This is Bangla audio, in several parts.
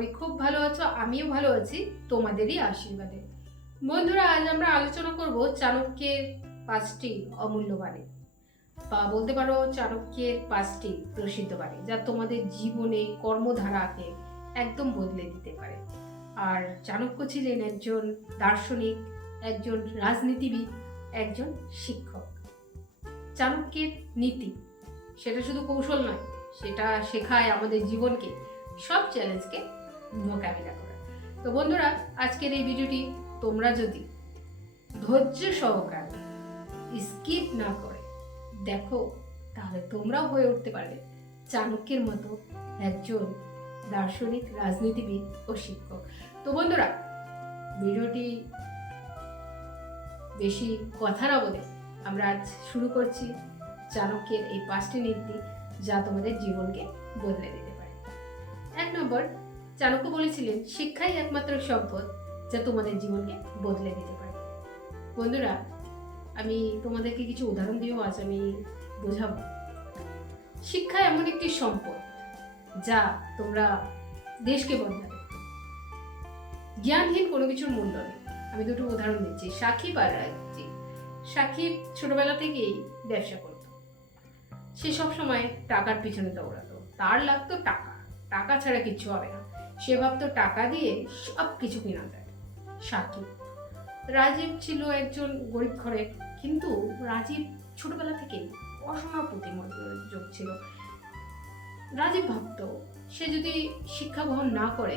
করি খুব ভালো আছো, আমিও ভালো আছি তোমাদেরই আশীর্বাদে। বন্ধুরা, আজ আমরা আলোচনা করব চাণক্যের 5টি অমূল্য বাণী, বা বলতে পারো চাণক্যের 5টি প্রসিদ্ধ বাণী, যা তোমাদের জীবনে কর্মধারাকে একদম বদলে দিতে পারে। আর চাণক্য ছিলেন একজন দার্শনিক, একজন রাজনীতিবিদ, একজন শিক্ষক। চাণক্যের নীতি সেটা শুধু কৌশল নয়, সেটা শেখায় আমাদের জীবনকে, সব চ্যালেঞ্জকে মোকাবিলা করা। তো বন্ধুরা, আজকের এই ভিডিওটি তোমরা যদি ধৈর্য সহকারে স্কিপ না করে দেখো, তাহলে তোমরাও হয়ে উঠতে পারবে চাণক্যের মতো একজন দার্শনিক, রাজনীতিবিদ ও শিক্ষক। তো বন্ধুরা, ভিডিওটি বেশি কথা না বলে আমরা আজ শুরু করছি চাণক্যের এই 5টি নীতি, যা তোমাদের জীবনকে বদলে দিতে পারে। 1 নম্বর, চাণক্য বলেছিলেন, শিক্ষাই একমাত্র সম্পদ যা তোমাদের জীবনকে বদলে দিতে পারে। বন্ধুরা, আমি তোমাদেরকে কিছু উদাহরণ দিয়েও আজ আমি বোঝাবো। শিক্ষা এমন একটি সম্পদ যা তোমরা দেশকে বদলাবে। জ্ঞানহীন কোনো কিছুর মূল্য নেই। আমি দুটো উদাহরণ দিচ্ছি, সাকিব আর রাজীব। সাকিব ছোটবেলা থেকেই ব্যবসা করত। সে সবসময় টাকার পিছনে দৌড়াতো, তার লাগতো টাকা, টাকা ছাড়া কিচ্ছু হবে না। সে ভাবতো টাকা দিয়ে সব কিছু কেনা যায়। সাকিব। রাজীব ছিল একজন গরিব ঘরের, কিন্তু রাজীব ছোটবেলা থেকেই পড়াশোনার প্রতি মনোযোগ ছিল। রাজীব ভাবতো সে যদি শিক্ষা গ্রহণ না করে,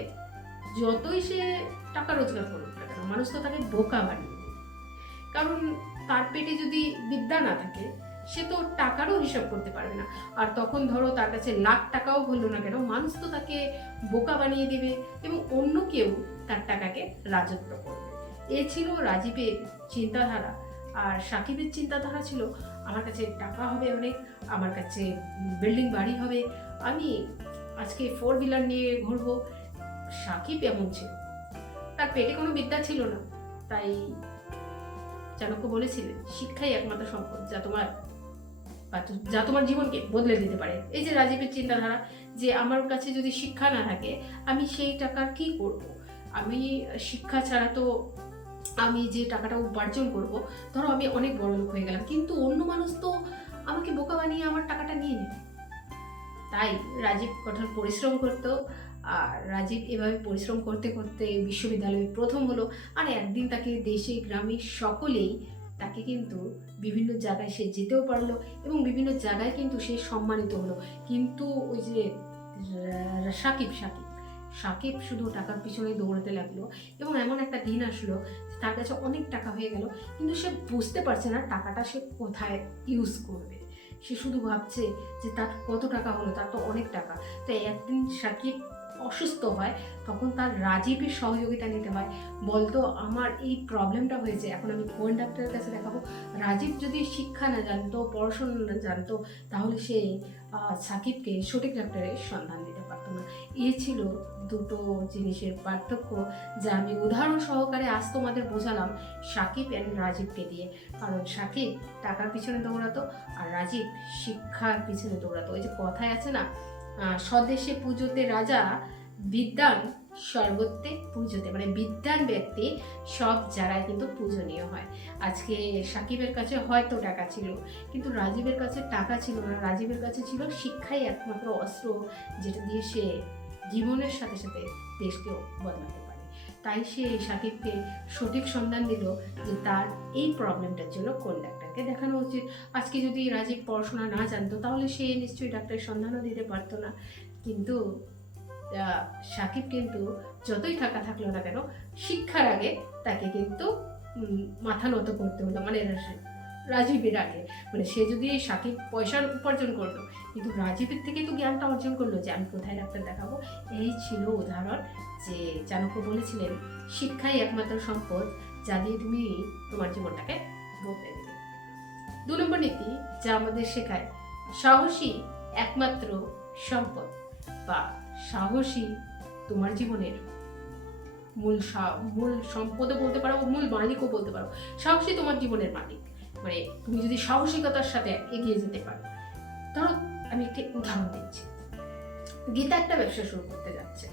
যতই সে টাকা রোজগার করুক না কেন, মানুষ তো তাকে বোকা বানিয়ে দেবে। কারণ তার পেটে যদি বিদ্যা না থাকে, সে তো টাকারও হিসাব করতে পারবে না। আর তখন ধরো তার কাছে লাখ টাকাও হলো না কেন, মানুষ তো তাকে বোকা বানিয়ে দেবে এবং অন্য কেউ তার টাকাকে রাজত্ব করবে। এ ছিল রাজীবের চিন্তাধারা। আর সাকিবের চিন্তাধারা ছিল, আমার কাছে টাকা হবে অনেক, আমার কাছে বিল্ডিং বাড়ি হবে, আমি আজকে 4 হুইলার নিয়ে ঘুরবো। সাকিব এমন ছিল, তার পেটে কোনো বিদ্যা ছিল না। তাই চাণক্য বলেছিলেন, শিক্ষাই একমাত্র সম্পদ যা তোমার জীবনকে বদলে দিতে পারে। এই যে রাজীবের চিন্তাধারা, যে আমার কাছে যদি শিক্ষা না থাকে, আমি সেই টাকার কি করব? আমি শিক্ষা ছাড়া তো আমি যে টাকাটা উপার্জন করব, ধরো আমি অনেক বড় লোক হয়ে গেলাম, কিন্তু অন্য মানুষ তো আমাকে বোকা বানিয়ে আমার টাকাটা নিয়ে নেবে। তাই রাজীব কঠোর পরিশ্রম করতো। আর রাজীব এভাবে পরিশ্রম করতে করতে বিশ্ববিদ্যালয়ে প্রথম হলো। আর একদিন তাকে দেশে গ্রামে সকলেই তাকে কিন্তু বিভিন্ন জায়গায় সে যেতেও পারলো এবং বিভিন্ন জায়গায় কিন্তু সে সম্মানিত হলো। কিন্তু ওই যে সাকিব সাকিব সাকিব শুধু টাকার পিছনে দৌড়াতে লাগলো এবং এমন একটা দিন আসলো তার কাছে অনেক টাকা হয়ে গেল, কিন্তু সে বুঝতে পারছে না টাকাটা সে কোথায় ইউজ করবে। সে শুধু ভাবছে যে তার কত টাকা হলো, তার তো অনেক টাকা। তো একদিন সাকিব অসুস্থ হয়, তখন তার রাজীবের সহযোগিতা নিতে হয়। বলতো, আমার এই প্রবলেমটা হয়েছে, এখন আমি কোন ডাক্তারের কাছে দেখাবো? রাজীব যদি শিক্ষা না জানতো, পড়াশোনা না জানতো, তাহলে সে সাকিবকে সঠিক ডাক্তারের সন্ধান দিতে পারতো না। এ ছিল দুটো জিনিসের পার্থক্য, যা আমি উদাহরণ সহকারে আজ তোমাদের বোঝালাম সাকিব অ্যান্ড রাজীবকে দিয়ে। কারণ সাকিব টাকার পিছনে দৌড়াতো আর রাজীব শিক্ষার পিছনে দৌড়াতো। ওই যে কথায় আছে না, স্বদেশে পুজোতে রাজা, বিদ্যান সর্বত্রে পুজোতে, মানে বিদ্যান ব্যক্তি সব জায়গায় কিন্তু পূজনীয় হয়। আজকে সাকিবের কাছে হয়তো টাকা ছিল, কিন্তু রাজীবের কাছে টাকা ছিল না। রাজীবের কাছে ছিল শিক্ষাই একমাত্র অস্ত্র, যেটা দিয়ে সে জীবনের সাথে সাথে দেশকেও বদলাতে পারে। তাই সে সাকিবকে সঠিক সন্ধান দিল যে তার এই প্রবলেমটার জন্য কোন ডাক্তারকে দেখানো উচিত। আজকে যদি রাজীব পড়াশোনা না জানতো, তাহলে সে নিশ্চয়ই ডাক্তারের সন্ধানও দিতে পারতো না। কিন্তু সাকিব কিন্তু যতই টাকা থাকলো না কেন, শিক্ষার আগে তাকে কিন্তু মাথা নত করতে হলো। মানে রাজীবের আগে, মানে সে যদি সাকিব পয়সার উপার্জন করলো, কিন্তু রাজীবের থেকে তো জ্ঞানটা অর্জন করলো যে আমি কোথায় ডাক্তার দেখাবো। এই ছিল উদাহরণ, যে চাণক্য বলেছিলেন, শিক্ষাই একমাত্র সম্পদ যা দিয়ে তুমি তোমার জীবনটাকে বদলে দেবে। 2 নম্বর নীতি, যা আমাদের শেখায়, সাহসী একমাত্র সম্পদ, বা সাহসী তোমার জীবনের মূল সম্পদও বলতে পারো, মূল মালিকও বলতে পারো। সাহসী তোমার জীবনের মালিক, মানে তুমি যদি সাহসিকতার সাথে এগিয়ে যেতে পারো। ধরো আমি একটি উদাহরণ দিচ্ছি। গীতা একটা ব্যবসা শুরু করতে যাচ্ছে।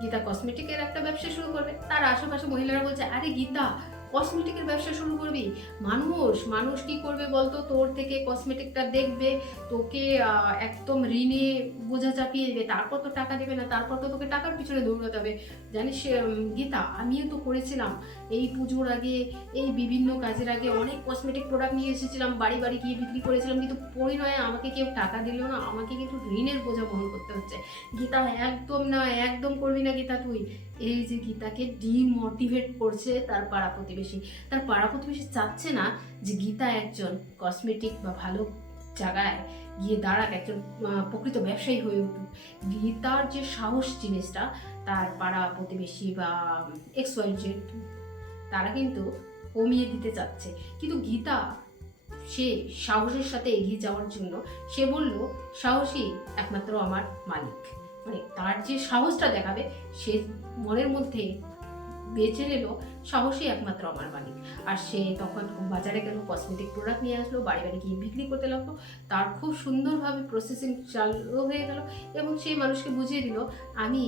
গীতা কসমেটিকের একটা ব্যবসা শুরু করবে। তার আশেপাশে মহিলারা বলছে, আরে গীতা কসমেটিকের ব্যবসা শুরু করবি, মানুষ কি করবে বলতো, তোর থেকে কসমেটিকটা দেখবে, তোকে একদম ঋণে বোঝা চাপিয়ে দেবে, তারপর তো টাকা দেবে না, তারপর তো তোকে টাকার পিছনে দৌড়াতে হবে। জানিস গীতা, আমিও তো করেছিলাম এই পুজোর আগে, এই বিভিন্ন কাজের আগে অনেক কসমেটিক প্রোডাক্ট নিয়ে এসেছিলাম, বাড়ি বাড়ি গিয়ে বিক্রি করেছিলাম, কিন্তু পরিণয়ে আমাকে কেউ টাকা দিল না, আমাকে কিন্তু ঋণের বোঝা বহন করতে হচ্ছে। গীতা একদম না, একদম করবি না গীতা তুই। এই যে গীতাকে ডিমোটিভেট করছে তার পাড়া প্রতিবেশী। তার পাড়া প্রতিবেশী চাচ্ছে না যে গীতা একজন কসমেটিক বা ভালো জায়গায় গিয়ে দাঁড়াক, একজন প্রকৃত ব্যবসায়ী হয়ে উঠুক। গীতার যে সাহস জিনিসটা তার পাড়া প্রতিবেশী বা XYZ তারা কিন্তু কমিয়ে দিতে চাচ্ছে। কিন্তু গীতা সে সাহসের সাথে এগিয়ে যাওয়ার জন্য সে বলল, সাহসী একমাত্র আমার মালিক। মানে তার যে সাহসটা দেখাবে, সে মনের মধ্যে বেঁচে নিল সাহসী একমাত্র আমার মালিক। আর সে তখন বাজারে গেল, কসমেটিক প্রোডাক্ট নিয়ে আসলো, বাড়ি বাড়ি গিয়ে বিক্রি করতে লাগলো। তার খুব সুন্দরভাবে প্রসেসিং চালু হয়ে গেল এবং সেই মানুষকে বুঝিয়ে দিল, আমি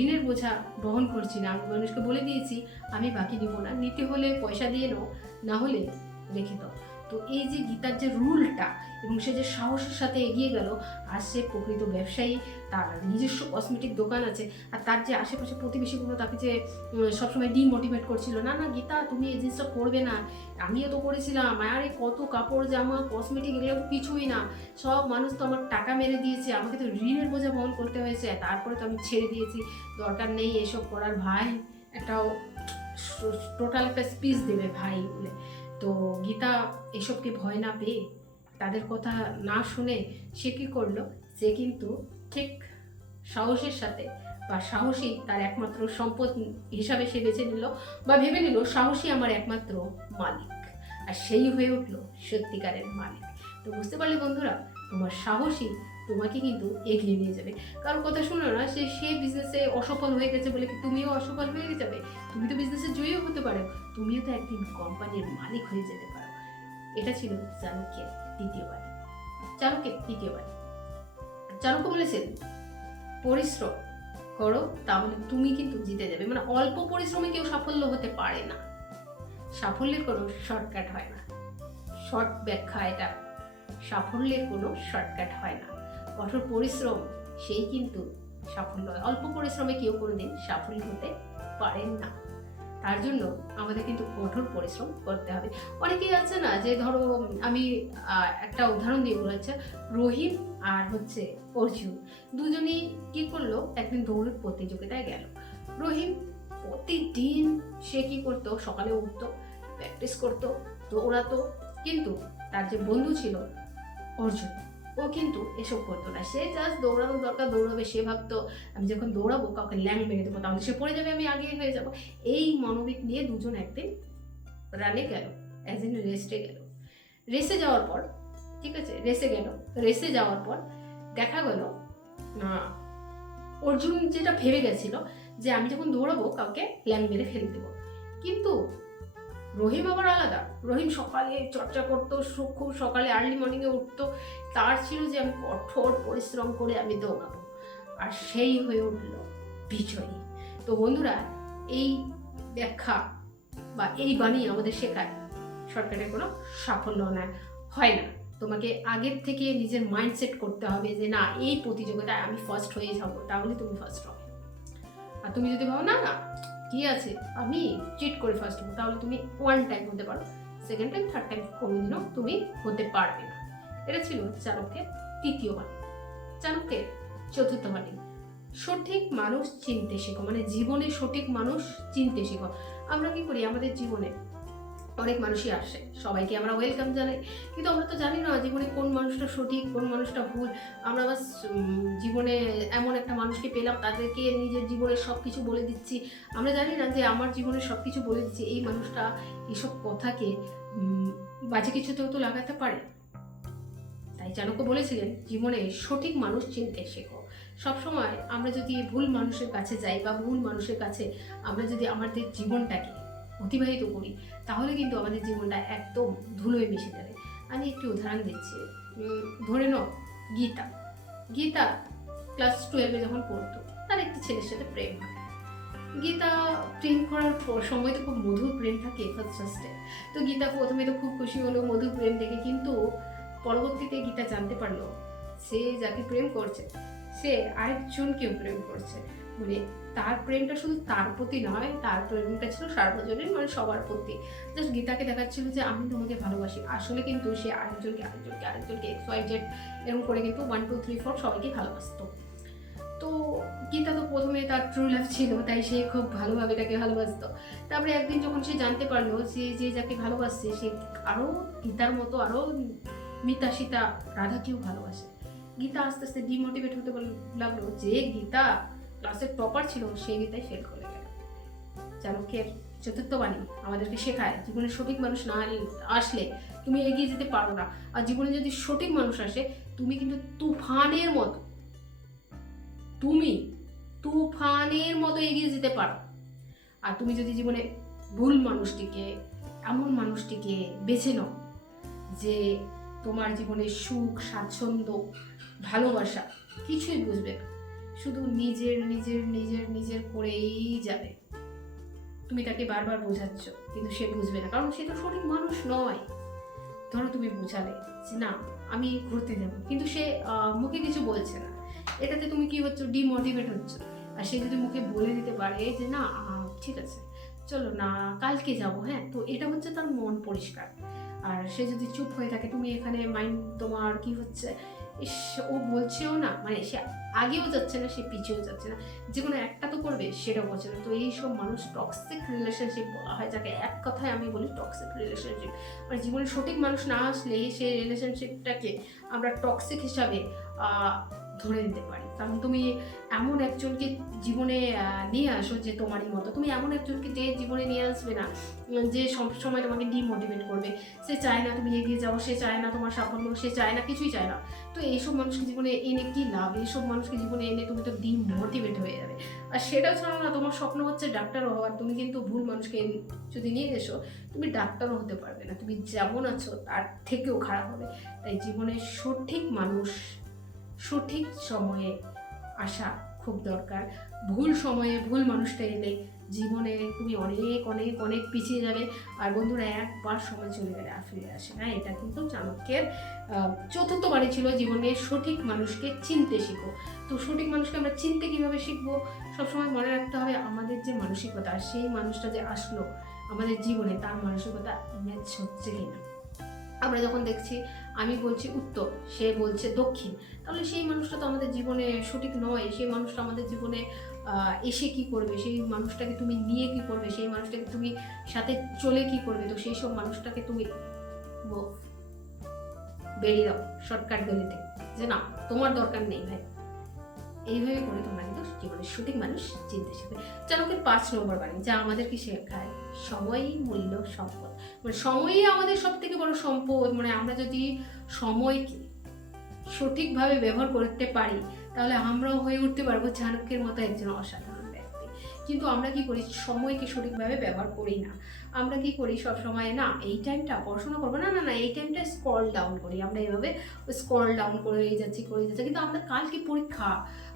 ঋণের বোঝা বহন করছি না। আমি মানুষকে বলে দিয়েছি আমি বাকি দিব না, নিতে হলে পয়সা দিয়ে নাও, না হলে রেখে দাও। তো এই যে গীতার যে রুলটা এবং সে যে সাহসের সাথে এগিয়ে গেল, আর সে প্রকৃত ব্যবসায়ী, তার নিজস্ব কসমেটিক দোকান আছে, আর তার যে আশেপাশে প্রতিবেশীগুলো তাকে যে সবসময় ডিমোটিভেট করছিল, না না গীতা তুমি এই জিনিসটা করবে না, আমিও তো করেছিলাম, আরে কত কাপড় জামা কসমেটিক এগুলো তো কিছুই না, সব মানুষ তো আমার টাকা মেরে দিয়েছে, আমাকে তো ঋণের বোঝা বহন করতে হয়েছে, তারপরে তো আমি ছেড়ে দিয়েছি, দরকার নেই এসব করার ভাই, একটা টোটাল একটা স্পিচ দেবে ভাই বলে। তো গীতা এসবকে ভয় না পেয়ে, তাদের কথা না শুনে সে কী করলো, সে কিন্তু ঠিক সাহসের সাথে বা সাহসী তার একমাত্র সম্পদ হিসাবে সে বেছে নিল বা ভেবে নিল সাহসী আমার একমাত্র মালিক, আর সেই হয়ে উঠলো সত্যিকারের মালিক। তো বুঝতে পারলে বন্ধুরা, তোমার সাহসী তোমাকে কিন্তু এগিয়ে নিয়ে যাবে। কারোর কথা শুনো না, সে বিজনেসে অসফল হয়ে গেছে বলে কি তুমিও অসফল হয়ে যাবে? তুমি তো বিজনেসে জয়ীও হতে পারো, তুমিও তো একদিন কোম্পানির মালিক হয়ে যেতে পারো। এটা ছিল চাণক্যের দ্বিতীয় বাণী। চাণক্য বলেছেন, পরিশ্রম করো তাহলে তুমি কিন্তু জিতে যাবে। মানে অল্প পরিশ্রমে কেউ সাফল্য হতে পারে না, সাফল্যের কোনো শর্টকাট হয় না। শর্ট ব্যাখ্যা এটা, সাফল্যের কোনো শর্টকাট হয় না, কঠোর পরিশ্রম সেই কিন্তু সাফল্য হয়। অল্প পরিশ্রমে কেউ কোনোদিন সাফল্য হতে পারেন না, তার জন্য আমাদের কিন্তু কঠোর পরিশ্রম করতে হবে। অনেকেই আছে না, যে ধরো আমি একটা উদাহরণ দিয়ে বলেছি, রহিম আর হচ্ছে অর্জুন দুজনেই কি করলো, একদিন দৌড় প্রতিযোগিতায় গেল। রহিম প্রতিদিন সে কি করতো, সকালে উঠতো, প্র্যাকটিস করতো, দৌড়াতো, কিন্তু তার যে বন্ধু ছিল অর্জুন, ও কিন্তু এসব করতো না। সে জাস্ট দৌড়ানোর দরকার দৌড়াবে, সে ভাবতো আমি যখন দৌড়াবো কাউকে ল্যাং মেরে দেবো, তাহলে সে পড়ে যাবে, আমি আগে হয়ে যাবো। এই মনোবিক নিয়ে দুজন একদিন রানে গেল, অ্যাজ ইন রেস্টে গেল। রেসে যাওয়ার পর, ঠিক আছে, রেসে যাওয়ার পর দেখা গেল অর্জুন যেটা ভেবে গেছিল যে আমি যখন দৌড়াবো কাউকে ল্যাং মেরে ফেলে দেবো, কিন্তু রহিম আবার আলাদা। রহিম সকালে চর্চা করতো, খুব সকালে আর্লি মর্নিংয়ে উঠতো, তার ছিল যে আমি কঠোর পরিশ্রম করে আমি দৌড়াবো, আর সেই হয়ে উঠলো বিজয়ী। তো বন্ধুরা, এই ব্যাখ্যা বা এই বাণী আমাদের শেখায় শর্টকাটে কোনো সাফল্য হয় না। তোমাকে আগের থেকে নিজের মাইন্ডসেট করতে হবে যে না, এই প্রতিযোগিতায় আমি ফার্স্ট হয়ে যাবো, তাহলে তুমি ফার্স্ট হবে। আর তুমি যদি ভাবো না না কি আছে আমি চিট করে ফার্স্ট হবো, তাহলে তুমি ওয়ান টাইম হতে পারো, সেকেন্ড টাইম থার্ড টাইম কোনোদিনও তুমি হতে পারবে না। এটা ছিল চাণক্যের তৃতীয় বাণী। চাণক্যের চতুর্থ বাণী, সঠিক মানুষ চিনতে শেখো। মানে জীবনে সঠিক মানুষ চিনতে শেখো। আমরা কি করি, আমাদের জীবনে অনেক মানুষই আসে, সবাইকে আমরা ওয়েলকাম জানাই, কিন্তু আমরা তো জানি না জীবনে কোন মানুষটা সঠিক কোন মানুষটা ভুল। আমরা বাস জীবনে এমন একটা মানুষকে পেলাম, তাদেরকে নিজের জীবনের সব কিছু বলে দিচ্ছি। আমরা জানি না যে আমার জীবনের সব কিছু বলে দিচ্ছি, এই মানুষটা এসব কথাকে বাজে কিছুতেও তো লাগাতে পারে। তাই চাণক্য বলেছিলেন, জীবনে সঠিক মানুষ চিনতে শেখো। সবসময় আমরা যদি ভুল মানুষের কাছে যাই বা ভুল মানুষের কাছে আমরা যদি আমাদের জীবনটাকে অতিবাহিত করি, তাহলে কিন্তু আমাদের জীবনটা একদম ধুলোয় মিশে যাবে। আমি একটি উদাহরণ দিচ্ছি। ধরে নাও গীতা ক্লাস 12-এ যখন পড়তো, তার একটি ছেলের সাথে প্রেম হয়। গীতা প্রেম করার সময় তো খুব মধুর প্রেম থাকে ফার্স্টে। তো গীতা প্রথমে তো খুব খুশি হলো মধুর প্রেম দেখে, কিন্তু পরবর্তীতে গীতা জানতে পারলো সে যাকে প্রেম করছে সে আরেকজনকেও প্রেম করছে। মানে তার প্রেমটা শুধু তার প্রতি নয়, তার প্রেমটা ছিল সার্বজনীন, মানে সবার প্রতি। জাস্ট গীতাকে দেখাচ্ছিল যে আমি তোমাকে ভালোবাসি, আসলে কিন্তু সে আরেকজনকে XYZ এরকম করে কিন্তু 1 2 3 4 সবাইকে ভালোবাসতো। তো গীতা তো প্রথমে তার ট্রু লাভ ছিল, তাই সে খুব ভালোভাবে তাকে ভালোবাসতো। তারপরে একদিন যখন সে জানতে পারলো যে যাকে ভালোবাসছে সে আরও গীতার মতো আরও মিতা সীতা রাধাকেও ভালোবাসে, গীতা আস্তে আস্তে ডিমোটিভেট হতে লাগলো। যে গীতা ক্লাসের টপার ছিল সে গীতায় ফেল করে গেল। চাণক্যের চতুর্থ বাণী আমাদেরকে শেখায় জীবনে সঠিক মানুষ না আসলে তুমি এগিয়ে যেতে পারো না, আর জীবনে যদি সঠিক মানুষ আসে তুমি কিন্তু তুফানের মতো এগিয়ে যেতে পারো। আর তুমি যদি জীবনে ভুল মানুষটিকে, এমন মানুষটিকে বেছে নাও যে তোমার জীবনে সুখ স্বাচ্ছন্দ্য ভালোবাসা কিছুই বুঝবে না, শুধু নিজের করেই যাবে, তুমি তাকে বারবার বোঝাচ্ছ কিন্তু সে বুঝবে না, কারণ সে তো সঠিক মানুষ নয়। ধরো তুমি বোঝালে যে না আমি ঘুরতে যাবো, কিন্তু সে মুখে কিছু বলছে না, এটাতে তুমি কি হচ্ছে, ডিমোটিভেট হচ্ছে। আর সে যদি মুখে বলে দিতে পারে যে না ঠিক আছে চলো না কালকে যাবো, হ্যাঁ, তো এটা হচ্ছে তার মন পরিষ্কার। আর সে যদি চুপ হয়ে থাকে, তুমি এখানে মাইন্ড তোমার কি হচ্ছে, ও বলছেও না, মানে সে আগেও যাচ্ছে না সে পিছেও যাচ্ছে না, যে কোনো একটা তো করবে সেটাও বলছে না। তো এইসব মানুষ টক্সিক রিলেশনশিপ বলা হয়, যাকে এক কথায় আমি বলি টক্সিক রিলেশনশিপ। মানে জীবনে সঠিক মানুষ না আসলে সেই রিলেশনশিপটাকে আমরা টক্সিক হিসাবে ধরে নিতে পারি। কারণ তুমি এমন একজনকে জীবনে নিয়ে আসো যে তোমারই মতো, তুমি এমন একজনকে যে জীবনে নিয়ে আসবে না যে সবসময় তোমাকে ডিমোটিভেট করবে, সে চায় না তুমি এগিয়ে যাও, সে চায় না তোমার সাফল্য, সে চায় না, কিছুই চায় না। তো এইসব মানুষকে জীবনে এনে কি লাভ, এইসব মানুষকে জীবনে এনে তুমি তো ডিমোটিভেট হয়ে যাবে। আর সেটাও ছাড়া না, তোমার স্বপ্ন হচ্ছে ডাক্তার হওয়ার, তুমি কিন্তু ভুল মানুষকে যদি নিয়ে এসো তুমি ডাক্তারও হতে পারবে না, তুমি যেমন আছো তার থেকেও খারাপ হবে। তাই জীবনে সঠিক মানুষ সঠিক সময়ে আসা খুব দরকার। ভুল সময়ে ভুল মানুষটা এলে জীবনে তুমি অনেক পিছিয়ে যাবে। আর বন্ধুরা, একবার সময় চলে গেলে আর ফিরে আসে না, এটা কিন্তু চাণক্যের চতুর্থ বাণী ছিল, জীবনে সঠিক মানুষকে চিনতে শিখো। তো সঠিক মানুষকে আমরা চিনতে কিভাবে শিখবো, সবসময় মনে রাখতে হবে আমাদের যে মানসিকতা, সেই মানুষটা যে আসলো আমাদের জীবনে তার মানসিকতা ম্যাচ হচ্ছে কিনা। আমরা যখন দেখছি আমি বলছি উত্তর, সে বলছে দক্ষিণ, তাহলে সেই মানুষটা তো আমাদের জীবনে সঠিক নয়। সেই মানুষটা আমাদের জীবনে এসে কি করবে, সেই মানুষটাকে তুমি নিয়ে কি করবে, সেই মানুষটাকে তুমি সাথে চলে কি করবে। তো সেই সব মানুষটাকে তুমি বেরিয়ে দাও শর্টকাট গলিতে, যে না তোমার দরকার নেই ভাই। এইভাবে করে তোমরা কিন্তু জীবনের সঠিক মানুষ চিনতে শিখবে। চাণক্যের 5 নম্বর বাণী, যা আমাদেরকে শেখায় সময়ই মূল্য সম্পদ। মানে সময়ই আমাদের সব থেকে বড় সম্পদ। মানে আমরা যদি সময়কে সঠিকভাবে ব্যবহার করতে পারি তাহলে আমরাও হয়ে উঠতে পারবো চাণক্যের মতো একজন অসাধারণ ব্যক্তি। কিন্তু আমরা কি করি, সময়কে সঠিকভাবে ব্যবহার করি না। আমরা কি করি সবসময়, না এই টাইমটা পড়াশোনা করবো না, এই টাইমটা স্ক্রল ডাউন করি। আমরা এইভাবে স্ক্রল ডাউন করেই যাচ্ছি। কিন্তু আমরা কালকে পরীক্ষা,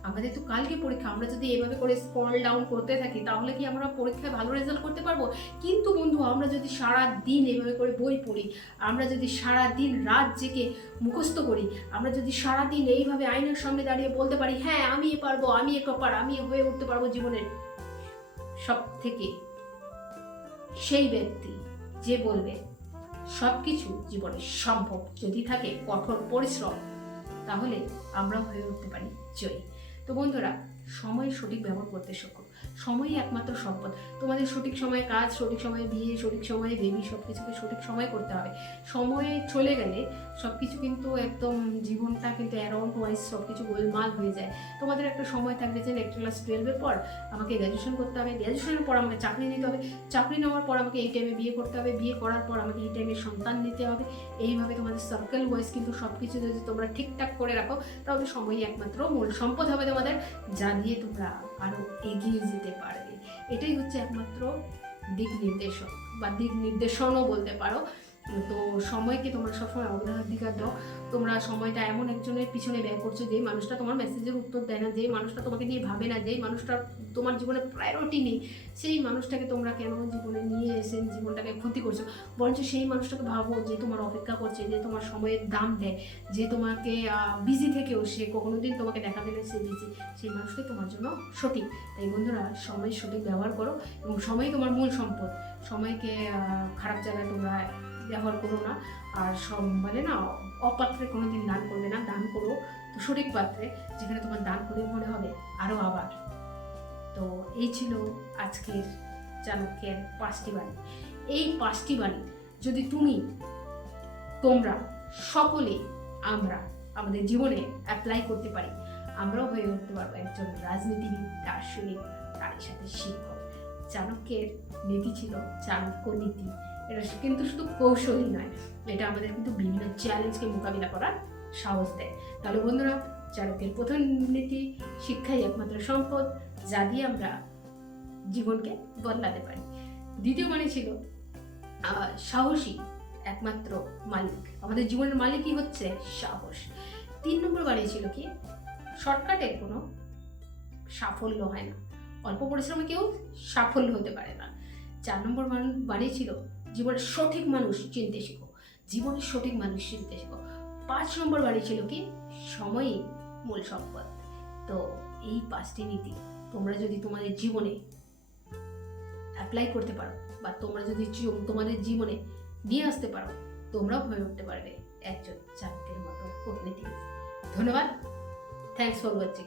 আমাদের তো কালকে পরীক্ষা, আমরা যদি এভাবে করে স্ক্রল ডাউন করতে থাকি তাহলে কি আমরা পরীক্ষায় ভালো রেজাল্ট করতে পারবো? কিন্তু বন্ধু, আমরা যদি সারা দিন এভাবে করে বই পড়ি, আমরা যদি সারা দিন রাত জেগে মুখস্থ করি, আমরা যদি সারা দিন এইভাবে আয়নার সামনে দাঁড়িয়ে বলতে পারি হ্যাঁ আমি পারবো, আমি টপার, আমি হয়ে উঠতে পারবো জীবনের সব থেকে, সেই ব্যক্তি যে বলবে সব কিছু জীবনে সম্ভব যদি থাকে কঠোর পরিশ্রম, তাহলে আমরা হয়ে উঠতে পারি জয়ী। তো বন্ধুরা, সময় সঠিক ব্যবহার করতে শেখো। সময়ই একমাত্র সম্পদ। তোমাদের সঠিক সময়ে কাজ, সঠিক সময়ে বিয়ে, সঠিক সময়ে বেবি, সব কিছুকে সঠিক সময় করতে হবে। সময়ে চলে গেলে সব কিছু কিন্তু একদম জীবনটা কিন্তু অ্যারাউন্ড ওয়াইজ সব কিছু গোলমাল হয়ে যায়। তোমাদের একটা সময় থাকবে যে ক্লাস 12-এর পর আমাকে গ্র্যাজুয়েশন করতে হবে, গ্র্যাজুয়েশনের পর আমাকে চাকরি নিতে হবে, চাকরি নেওয়ার পর আমাকে এই টাইমে বিয়ে করতে হবে, বিয়ে করার পর আমাকে এই টাইমে সন্তান নিতে হবে। এইভাবে তোমাদের সার্কেল ওয়াইজ কিন্তু সব কিছু যদি তোমরা ঠিকঠাক করে রাখো তাহলে সময়ই একমাত্র মূল সম্পদ হবে তোমাদের, যা দিয়ে তোমরা আরও এগিয়ে যেতে পারবে। এটাই হচ্ছে একমাত্র দিক নির্দেশক বা দিক নির্দেশনও বলতে পারো। তো সময়কে তোমরা সবসময় অগ্রাধিকার দাও। তোমরা সময়টা এমন একজনের পিছনে ব্যয় করছো যেই মানুষটা তোমার মেসেজের উত্তর দেয় না, যেই মানুষটা তোমাকে নিয়ে ভাবে না, যেই মানুষটা তোমার জীবনে প্রায়োরিটি নেই, সেই মানুষটাকে তোমরা কেন জীবনে নিয়ে এসে জীবনটাকে ক্ষতি করছো? বরঞ্চ সেই মানুষটাকে ভাবো যে তোমার অপেক্ষা করছে, যে তোমার সময়ের দাম দেয়, যে তোমাকে বিজি থেকেও সে কোনো দিন তোমাকে দেখাবে না সে বিজি, সেই মানুষটাই তোমার জন্য সঠিক। তাই বন্ধুরা, সময়ের সঠিক ব্যবহার করো এবং সময় তোমার মূল সম্পদ। সময়কে খারাপ জায়গায় তোমরা ব্যবহার করো না। আর মানে না, অপাত্রে কোনোদিন দান করবে না, দান করো তো সঠিক পাত্রে, যেখানে তোমার দান করে মনে হবে আরও আবার। তো এই ছিল আজকের চাণক্যের 5টি বাণী। এই 5টি বাণী যদি তোমরা সকলে আমরা আমাদের জীবনে অ্যাপ্লাই করতে পারি, আমরাও হয়ে উঠতে পারবো একজন রাজনীতিবিদ, দার্শনিক, তার সাথে শিক্ষক। চাণক্যের নীতি ছিল চাণক্য নীতি। এটা কিন্তু শুধু কৌশলই নয়, এটা আমাদের কিন্তু বিভিন্ন চ্যালেঞ্জকে মোকাবিলা করার সাহস দেয়। তাহলে বন্ধুরা, চাণক্যের প্রথম নীতি, শিক্ষাই একমাত্র সম্পদ যা দিয়ে আমরা জীবনকে বদলাতে পারি। দ্বিতীয় মানে ছিল সাহসী একমাত্র মালিক। আমাদের জীবনের মালিকই হচ্ছে সাহস। 3 নম্বর বাণী ছিল কি, শর্টকাটে কোনো সাফল্য হয় না, অল্প পরিশ্রমে কেউ সাফল্য হতে পারে না। 4 নম্বর বাণী ছিল জীবনের সঠিক মানুষ চিনতে শেখো, জীবনের সঠিক মানুষ চিনতে শেখো। 5 নম্বর বাণী ছিল কি, সময়ই মূল সম্পদ। তো এই 5টি নীতি তোমরা যদি তোমাদের জীবনে অ্যাপ্লাই করতে পারো, বা তোমরা যদি তোমাদের জীবনে নিয়ে আসতে পারো, তোমরাও হয়ে উঠতে পারবে একজন চাণক্যের মতো কূটনীতিক। ধন্যবাদ। Thanks for watching.